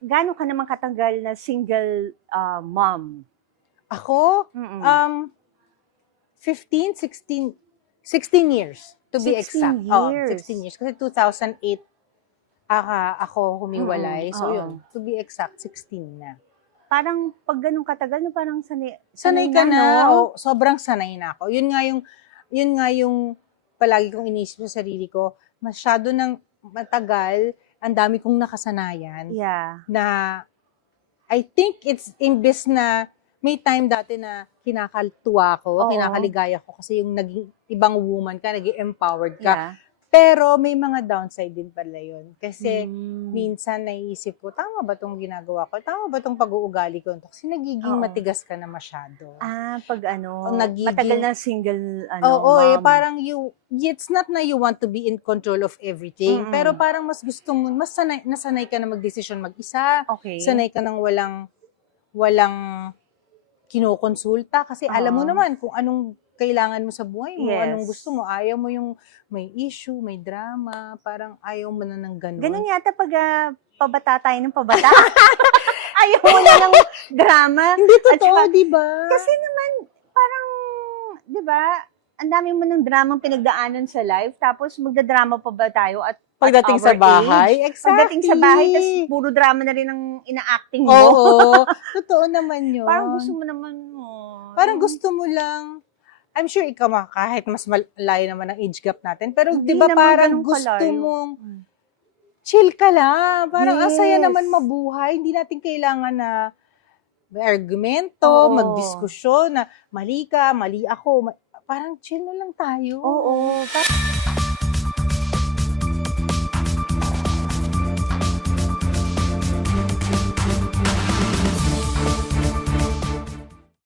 gaano ka naman katagal na single mom? Ako, Mm. 15, 16 years to be 16 exact. Oh, years. 16 years. Kasi 2008 ako humiwalay. So oo. yun, to be exact, 16 na. Parang pag ganun katagal, no, parang Sanay ka na, no? o sobrang sanay na ako. Yun nga yung palagi kong inisip sa sarili ko, masyado ng matagal, ang dami kong nakasanayan Yeah. na I think it's imbes na may time dati na kinakaltuwa ko, Oo. kinakaligaya ko kasi yung naging ibang woman ka, naging empowered ka. Yeah. Pero may mga downside din pala yun. Kasi Mm. minsan naiisip ko, tama ba itong ginagawa ko? Tama ba itong pag-uugali ko? Kasi nagiging Oo. matigas ka na masyado. Pag Nagiging- matagal na single, Oo, mom. parang it's not na you want to be in control of everything, Mm-mm. pero parang mas gusto mo, nasanay ka na magdesisyon mag-isa, Okay. sanay ka nang walang kinokonsulta, kasi alam mo Oo. naman kung anong kailangan mo sa buhay mo, Yes. anong gusto mo, ayaw mo yung may issue, may drama, parang ayaw mo na ng ganun. Ganun yata pag pabata tayo ng pabata. Ayaw mo na ng drama. Hindi At totoo, saka- di ba? Kasi naman, parang, di ba, ang dami mo ng dramang pinagdaanan sa life, tapos magdadrama pa ba tayo at Pagdating our sa bahay, age? exactly. Pagdating sa bahay, tapos puro drama na rin ang ina-acting mo. Oo, totoo naman yun. Parang gusto mo naman Parang gusto mo lang, I'm sure ikaw kahit mas malayo naman ang age gap natin, pero Hindi di ba naman parang ganun gusto kalayo. mong chill ka lang. Parang ang saya Yes. naman mabuhay. Hindi natin kailangan na may argumento, Oo. magdiskusyon na mali ka, mali ako. Parang chill na lang tayo. Oo.